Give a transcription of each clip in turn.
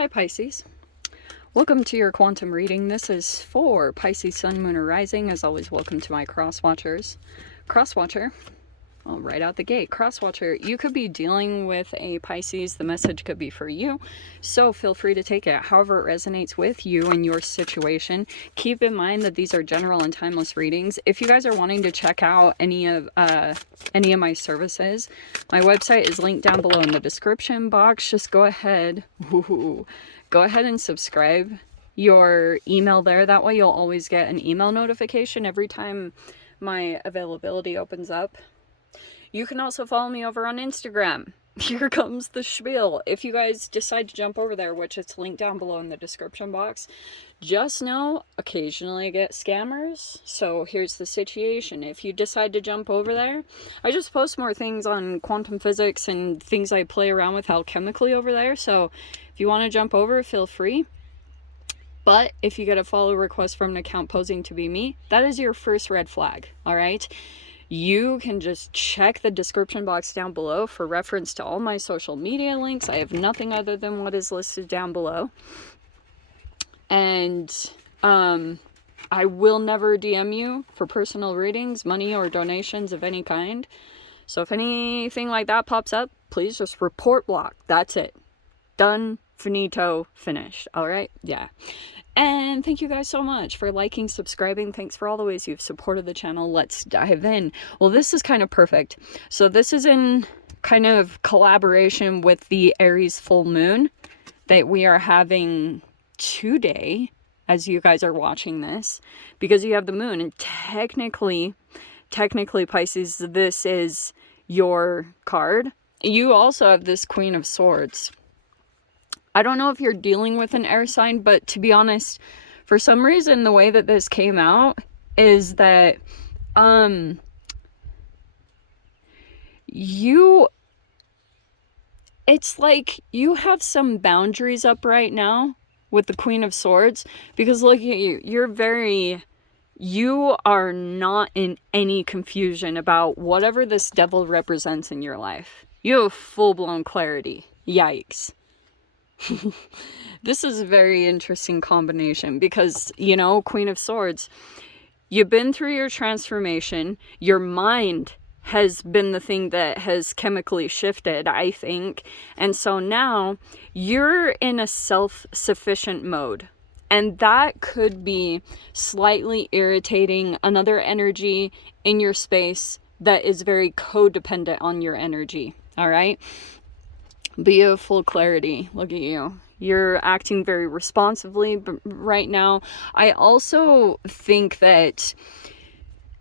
Hi Pisces. Welcome to your quantum reading. This is for Pisces Sun, Moon, or Rising. As always, welcome to my cross watchers. Cross watcher, well, right out the gate. Cross watcher, you could be dealing with a Pisces. The message could be for you, so feel free to take it however it resonates with you and your situation. Keep in mind that these are general and timeless readings. If you guys are wanting to check out any of my services, my website is linked down below in the description box. Just go ahead. Go ahead and subscribe your email there. That way you'll always get an email notification every time my availability opens up. You can also follow me over on Instagram. Here comes the spiel. If you guys decide to jump over there, which it's linked down below in the description box, just know occasionally I get scammers. So here's the situation. If you decide to jump over there, I just post more things on quantum physics and things I play around with alchemically over there. So if you want to jump over, feel free. But if you get a follow request from an account posing to be me, that is your first red flag, all right? You can just check the description box down below for reference to all my social media links. I have nothing other than what is listed down below. And I will never DM you for personal readings, money, or donations of any kind. So if anything like that pops up, please just report block. That's it. Done, finito, finished. All right? Yeah. And thank you guys so much for liking, subscribing. Thanks for all the ways you've supported the channel. Let's dive in. Well, this is kind of perfect. So this is in kind of collaboration with the Aries full moon that we are having today as you guys are watching this, because you have the moon, and technically Pisces, this is your card. You also have this Queen of Swords. I don't know if you're dealing with an air sign, but to be honest, for some reason, the way that this came out is that it's like you have some boundaries up right now with the Queen of Swords, because look at you. You are not in any confusion about whatever this devil represents in your life. You have full-blown clarity. Yikes. This is a very interesting combination because, you know, Queen of Swords, you've been through your transformation. Your mind has been the thing that has chemically shifted, I think. And so now you're in a self-sufficient mode. And that could be slightly irritating another energy in your space that is very codependent on your energy. All right? But you have full clarity. Look at you. You're acting very responsibly right now. I also think that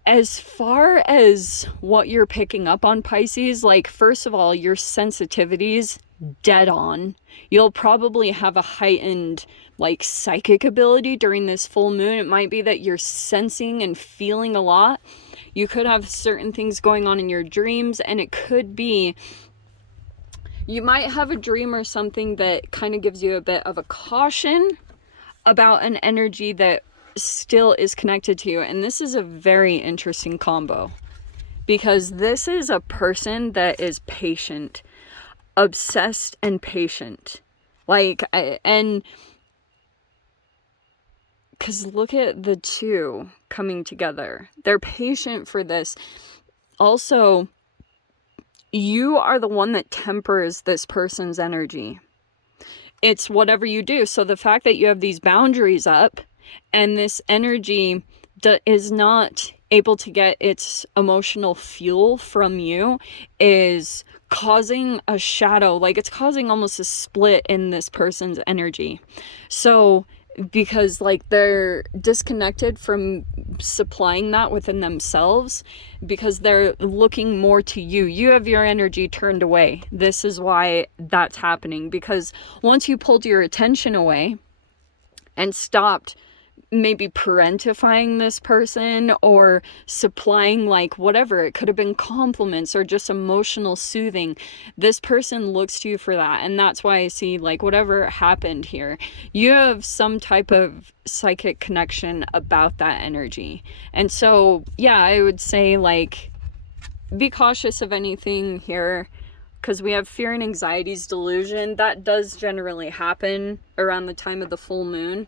as far as what you're picking up on, Pisces, like, first of all, your sensitivity's dead on. You'll probably have a heightened, like, psychic ability during this full moon. It might be that you're sensing and feeling a lot. You could have certain things going on in your dreams, and it could be you might have a dream or something that kind of gives you a bit of a caution about an energy that still is connected to you. And this is a very interesting combo, because this is a person that is patient, obsessed and patient. And because look at the two coming together. They're patient for this. Also, you are the one that tempers this person's energy. It's whatever you do. So the fact that you have these boundaries up and this energy is not able to get its emotional fuel from you is causing a shadow. Like, it's causing almost a split in this person's energy. So because, like, they're disconnected from supplying that within themselves, because they're looking more to you. You have your energy turned away. This is why that's happening, because once you pulled your attention away and stopped maybe parentifying this person or supplying, like, whatever, it could have been compliments or just emotional soothing, this person looks to you for that. And that's why I see, like, whatever happened here, you have some type of psychic connection about that energy. And so, yeah, I would say, like, be cautious of anything here because we have fear and anxiety's delusion. That does generally happen around the time of the full moon.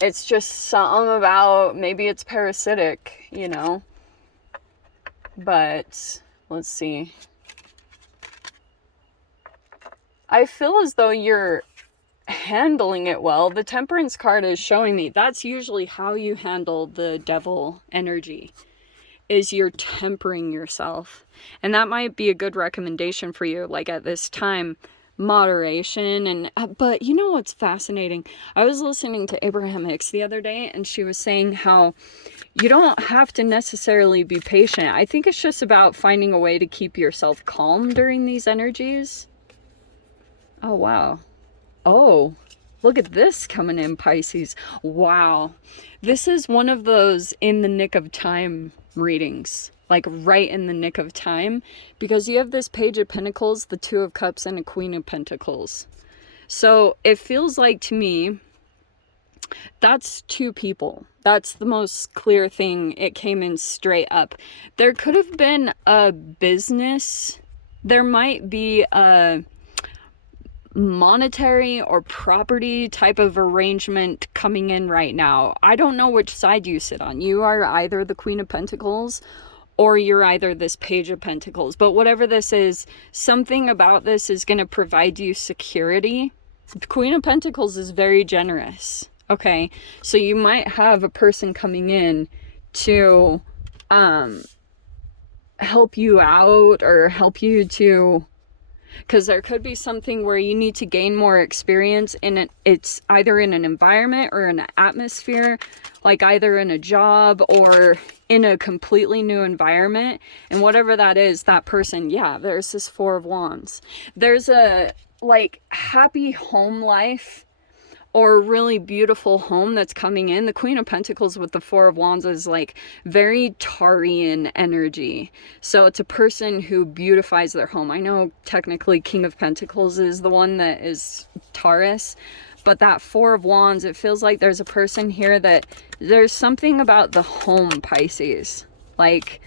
It's just something about, maybe it's parasitic, you know. But let's see. I feel as though you're handling it well. The Temperance card is showing me that's usually how you handle the devil energy, is you're tempering yourself. And that might be a good recommendation for you, like at this time, moderation. And but you know what's fascinating? I was listening to Abraham Hicks the other day, and she was saying how you don't have to necessarily be patient. I think it's just about finding a way to keep yourself calm during these energies. Oh, wow. Oh, look at this coming in, Pisces. Wow. This is one of those in the nick of time readings. Like right in the nick of time. Because you have this Page of Pentacles, the Two of Cups, and a Queen of Pentacles. So it feels like to me, that's two people. That's the most clear thing. It came in straight up. There could have been a business. There might be a monetary or property type of arrangement coming in right now. I don't know which side you sit on. You are either the Queen of Pentacles or you're either this Page of Pentacles. But whatever this is, something about this is going to provide you security. The Queen of Pentacles is very generous. Okay, so you might have a person coming in to help you out or help you to, because there could be something where you need to gain more experience in it. It's either in an environment or in an atmosphere, like either in a job or in a completely new environment. And whatever that is, that person, yeah, there's this Four of Wands. There's a like happy home life or a really beautiful home that's coming in. The Queen of Pentacles with the Four of Wands is like very Tarian energy. So it's a person who beautifies their home. I know technically King of Pentacles is the one that is Taurus, but that Four of Wands, it feels like there's a person here that there's something about the home, Pisces. Like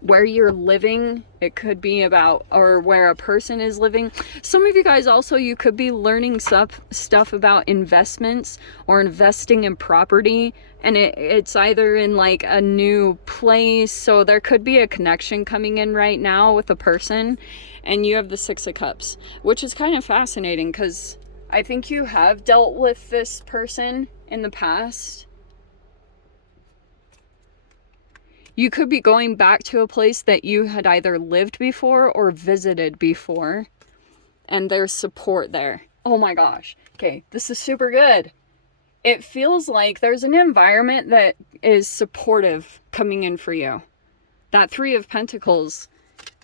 where you're living, it could be about, or where a person is living. Some of you guys also, you could be learning stuff about investments or investing in property, and it's either in like a new place. So there could be a connection coming in right now with a person. And you have the Six of Cups, which is kind of fascinating because I think you have dealt with this person in the past. You could be going back to a place that you had either lived before or visited before. And there's support there. Oh my gosh. Okay, this is super good. It feels like there's an environment that is supportive coming in for you. That Three of Pentacles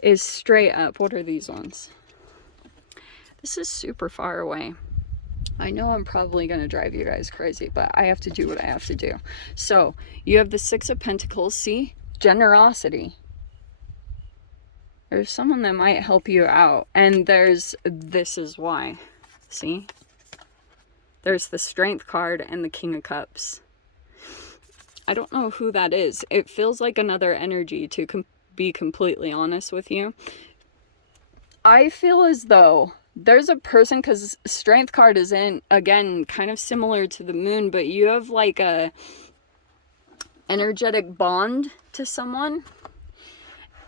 is straight up. What are these ones? This is super far away. I know I'm probably going to drive you guys crazy, but I have to do what I have to do. So, you have the Six of Pentacles. See? Generosity. There's someone that might help you out. And there's, this is why. See? There's the Strength card and the King of Cups. I don't know who that is. It feels like another energy, to be completely honest with you. I feel as though there's a person, because Strength card is in, again, kind of similar to the moon, but you have like a energetic bond to someone.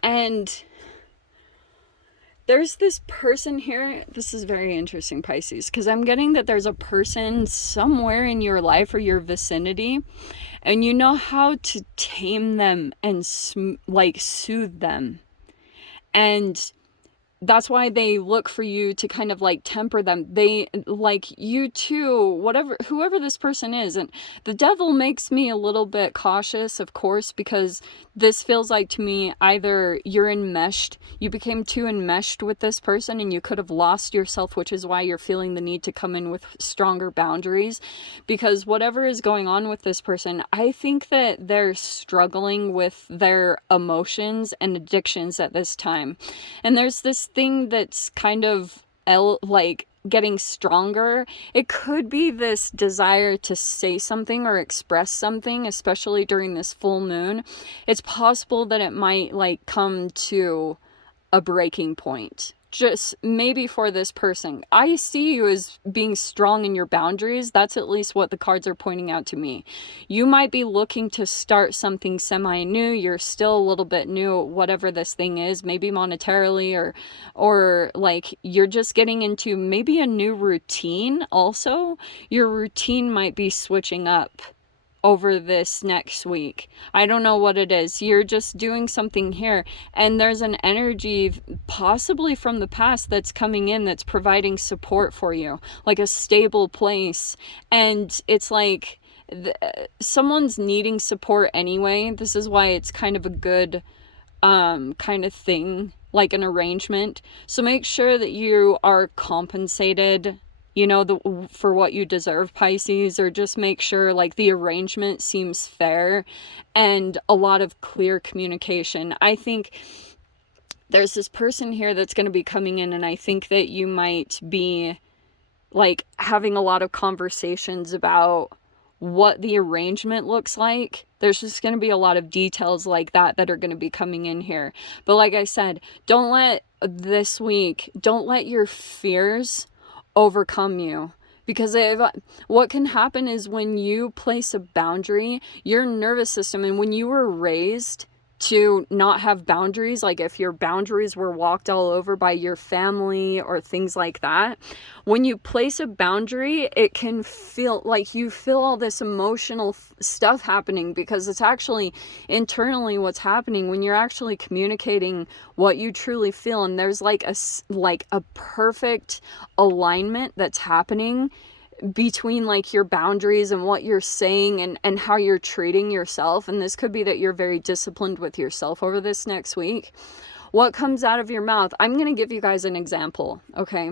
And there's this person here. This is very interesting, Pisces, because I'm getting that there's a person somewhere in your life or your vicinity, and you know how to tame them and like soothe them. And that's why they look for you to kind of like temper them. They like you too, whoever this person is. And the devil makes me a little bit cautious, of course, because this feels like to me either you're enmeshed, you became too enmeshed with this person and you could have lost yourself, which is why you're feeling the need to come in with stronger boundaries. Because whatever is going on with this person, I think that they're struggling with their emotions and addictions at this time. And there's this thing that's kind of like getting stronger. It could be this desire to say something or express something, especially during this full moon. It's possible that it might like come to a breaking point. Just maybe for this person. I see you as being strong in your boundaries. That's at least what the cards are pointing out to me. You might be looking to start something semi-new. You're still a little bit new, whatever this thing is, maybe monetarily, or like you're just getting into maybe a new routine also. Your routine might be switching up over this next week. I don't know what it is. You're just doing something here, and there's an energy possibly from the past that's coming in that's providing support for you, like a stable place. And it's like someone's needing support anyway. This is why it's kind of a good kind of thing, like an arrangement. So make sure that you are compensated, you know, for what you deserve, Pisces, or just make sure like the arrangement seems fair and a lot of clear communication. I think there's this person here that's going to be coming in, and I think that you might be like having a lot of conversations about what the arrangement looks like. There's just going to be a lot of details like that that are going to be coming in here. But like I said, don't let your fears overcome you, because what can happen is when you place a boundary, your nervous system, and when you were raised to not have boundaries, like if your boundaries were walked all over by your family or things like that, when you place a boundary, it can feel like you feel all this emotional stuff happening, because it's actually internally what's happening when you're actually communicating what you truly feel. And there's like a perfect alignment that's happening between like your boundaries and what you're saying and how you're treating yourself. And this could be that you're very disciplined with yourself over this next week. What comes out of your mouth? I'm going to give you guys an example, okay?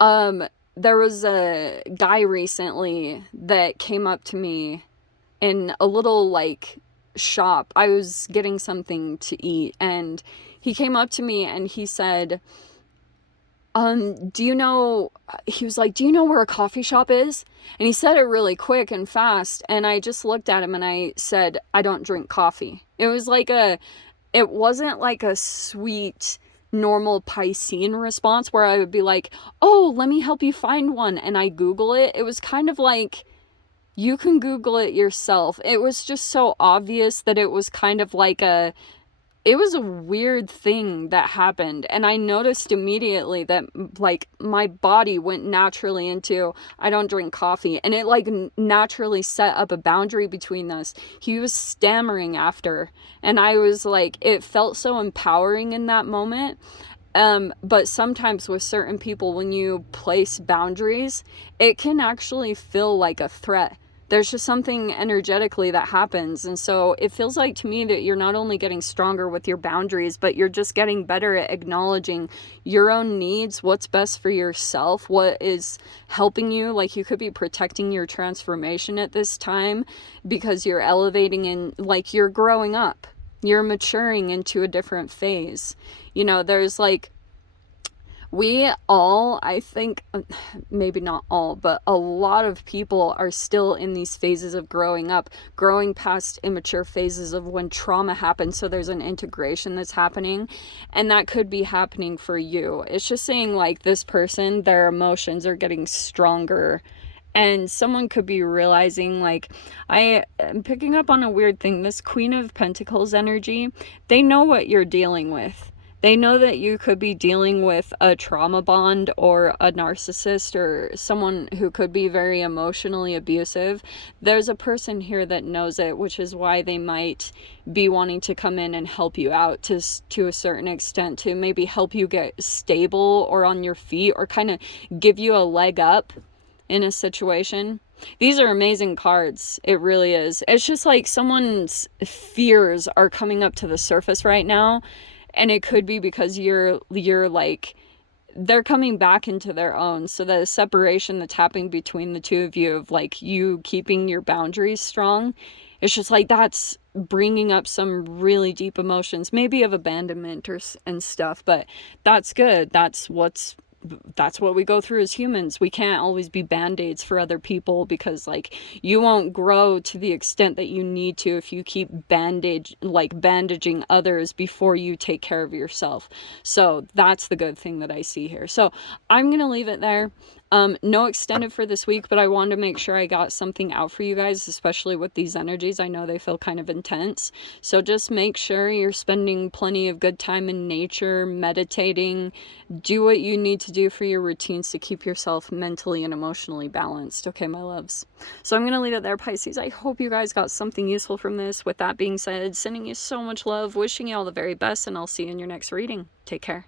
There was a guy recently that came up to me in a little like shop. I was getting something to eat, and he came up to me and he said, he was like, do you know where a coffee shop is? And he said it really quick and fast. And I just looked at him and I said, I don't drink coffee. It wasn't like a sweet, normal Piscean response where I would be like, oh, let me help you find one. And I Google it. It was kind of like, you can Google it yourself. It was just so obvious that it was kind of like it was a weird thing that happened. And I noticed immediately that like my body went naturally into, I don't drink coffee. And it like naturally set up a boundary between us. He was stammering after. And I was like, it felt so empowering in that moment. But sometimes with certain people, when you place boundaries, it can actually feel like a threat. There's just something energetically that happens. And so it feels like to me that you're not only getting stronger with your boundaries, but you're just getting better at acknowledging your own needs, what's best for yourself, what is helping you. Like you could be protecting your transformation at this time because you're elevating and like you're growing up, you're maturing into a different phase. You know, there's like, we all, I think, maybe not all, but a lot of people are still in these phases of growing up, growing past immature phases of when trauma happened. So there's an integration that's happening, and that could be happening for you. It's just saying like this person, their emotions are getting stronger. And someone could be realizing, like, I am picking up on a weird thing. This Queen of Pentacles energy, they know what you're dealing with. They know that you could be dealing with a trauma bond or a narcissist or someone who could be very emotionally abusive. There's a person here that knows it, which is why they might be wanting to come in and help you out to a certain extent, to maybe help you get stable or on your feet or kind of give you a leg up in a situation. These are amazing cards. It really is. It's just like someone's fears are coming up to the surface right now. And it could be because you're like, they're coming back into their own. So the separation that's happening between the two of you of like you keeping your boundaries strong, it's just like that's bringing up some really deep emotions, maybe of abandonment and stuff. But that's good. That's what's that's what we go through as humans. We can't always be band-aids for other people, because like you won't grow to the extent that you need to if you keep bandaging others before you take care of yourself. So that's the good thing that I see here. So I'm gonna leave it there. No extended for this week, but I wanted to make sure I got something out for you guys, especially with these energies. I know they feel kind of intense. So just make sure you're spending plenty of good time in nature, meditating, do what you need to do for your routines to keep yourself mentally and emotionally balanced. Okay, my loves. So I'm going to leave it there, Pisces. I hope you guys got something useful from this. With that being said, sending you so much love, wishing you all the very best, and I'll see you in your next reading. Take care.